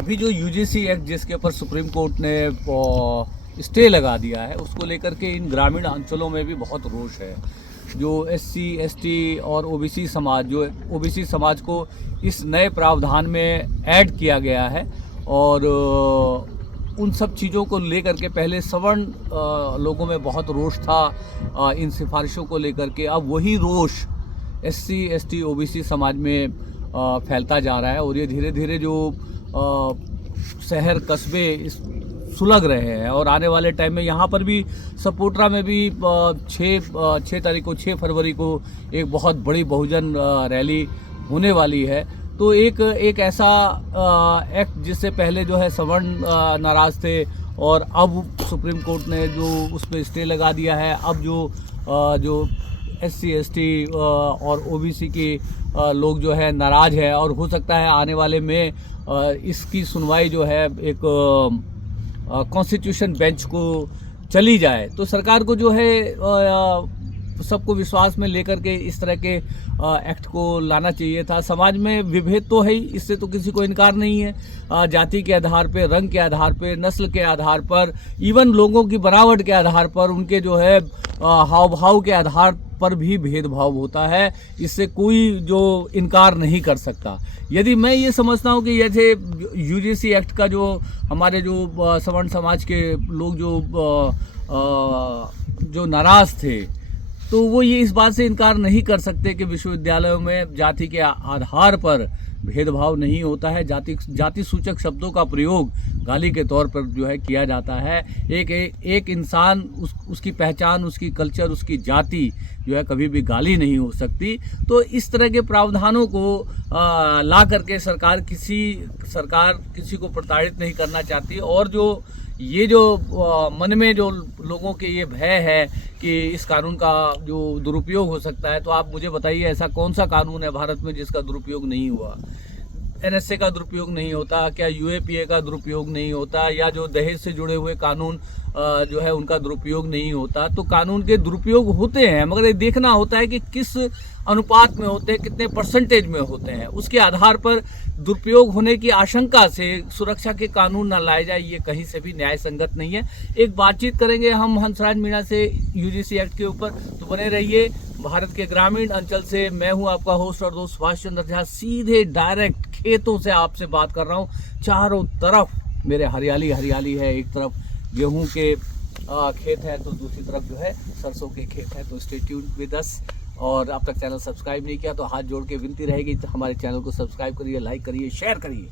अभी जो UGC act जिसके ऊपर सुप्रीम कोर्ट ने स्टे लगा दिया है, उसको लेकर के इन ग्रामीण अंचलों में भी बहुत रोष है। जो एससी, एसटी और ओबीसी समाज, जो ओबीसी समाज को इस नए प्रावधान में ऐड किया गया है, और उन सब चीज़ों को लेकर के पहले सवर्ण लोगों में बहुत रोष था इन सिफारिशों को लेकर के। अब वही रोष एससी, एसटी, ओबीसी समाज में फैलता जा रहा है, और ये धीरे धीरे जो शहर कस्बे सुलग रहे हैं। और आने वाले टाइम में यहाँ पर भी सपोटरा में भी 6 फरवरी को एक बहुत बड़ी बहुजन रैली होने वाली है। तो एक ऐसा एक्ट जिससे पहले जो है सवर्ण नाराज थे, और अब सुप्रीम कोर्ट ने जो उस पर स्टे लगा दिया है। अब जो एससी, एसटी और ओबीसी के लोग जो है नाराज है, और हो सकता है आने वाले में इसकी सुनवाई जो है एक कॉन्स्टिट्यूशन बेंच को चली जाए। तो सरकार को जो है सबको विश्वास में लेकर के इस तरह के एक्ट को लाना चाहिए था। समाज में विभेद तो है ही, इससे तो किसी को इनकार नहीं है। जाति के आधार पे, रंग के आधार पे, नस्ल के आधार पर, इवन लोगों की बनावट के आधार पर, उनके जो है हाव भाव के आधार पर भी भेदभाव होता है। इससे कोई जो इनकार नहीं कर सकता। यदि मैं ये समझता हूँ कि जैसे यूजीसी एक्ट का जो हमारे जो सवर्ण समाज के लोग जो नाराज थे, तो वो ये इस बात से इनकार नहीं कर सकते कि विश्वविद्यालयों में जाति के आधार पर भेदभाव नहीं होता है। जाति सूचक शब्दों का प्रयोग गाली के तौर पर जो है किया जाता है। एक इंसान, उसकी पहचान, उसकी कल्चर, उसकी जाति जो है कभी भी गाली नहीं हो सकती। तो इस तरह के प्रावधानों को ला करके सरकार किसी को प्रताड़ित नहीं करना चाहती। और जो मन में जो लोगों के ये भय है कि इस कानून का जो दुरुपयोग हो सकता है, तो आप मुझे बताइए ऐसा कौन सा कानून है भारत में जिसका दुरुपयोग नहीं हुआ? एनएसए का दुरुपयोग नहीं होता क्या? यूएपीए का दुरुपयोग नहीं होता? या जो दहेज से जुड़े हुए कानून जो है उनका दुरुपयोग नहीं होता? तो कानून के दुरुपयोग होते हैं, मगर ये देखना होता है कि किस अनुपात में होते हैं, कितने परसेंटेज में होते हैं। उसके आधार पर दुरुपयोग होने की आशंका से सुरक्षा के कानून न लाए जाए, ये कहीं से भी न्याय संगत नहीं है। एक बातचीत करेंगे हम हंसराज मीणा से यूजीसी एक्ट के ऊपर, तो बने रहिए भारत के ग्रामीण अंचल से। मैं हूं आपका होस्ट और दोस्त सुभाष चंद्र झा, सीधे डायरेक्ट खेतों से आपसे बात कर रहा हूं। चारों तरफ मेरे हरियाली हरियाली है। एक तरफ गेहूं के खेत है, तो दूसरी तरफ जो है सरसों के खेत है। तो स्टे ट्यून्ड विद अस। और अब तक चैनल सब्सक्राइब नहीं किया तो हाथ जोड़ के विनती रहेगी, तो हमारे चैनल को सब्सक्राइब करिए, लाइक करिए, शेयर करिए।